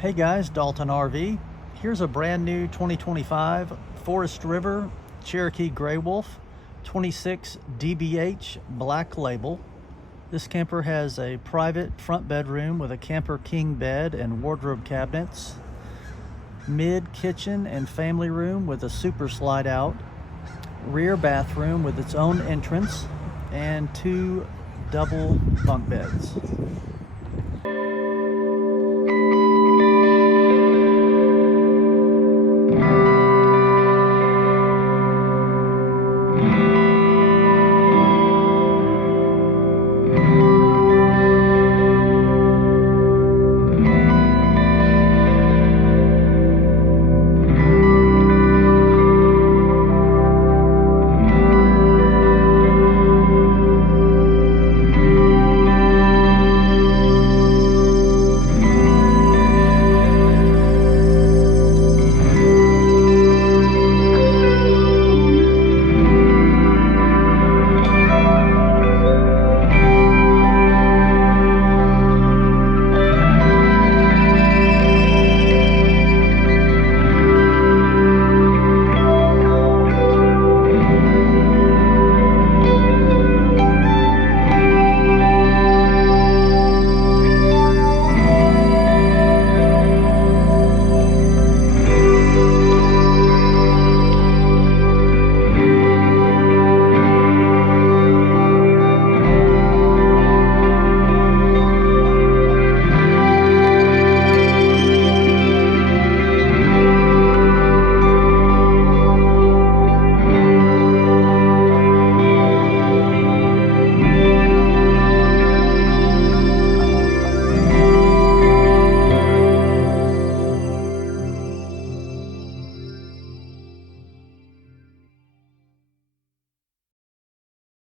Hey guys, Dalton RV. Here's a brand new 2025 Forest River Cherokee Grey Wolf 26DBH Black Label. This camper has a private front bedroom with a camper king bed and wardrobe cabinets, mid kitchen and family room with a super slide out, rear bathroom with its own entrance, and 2 double bunk beds.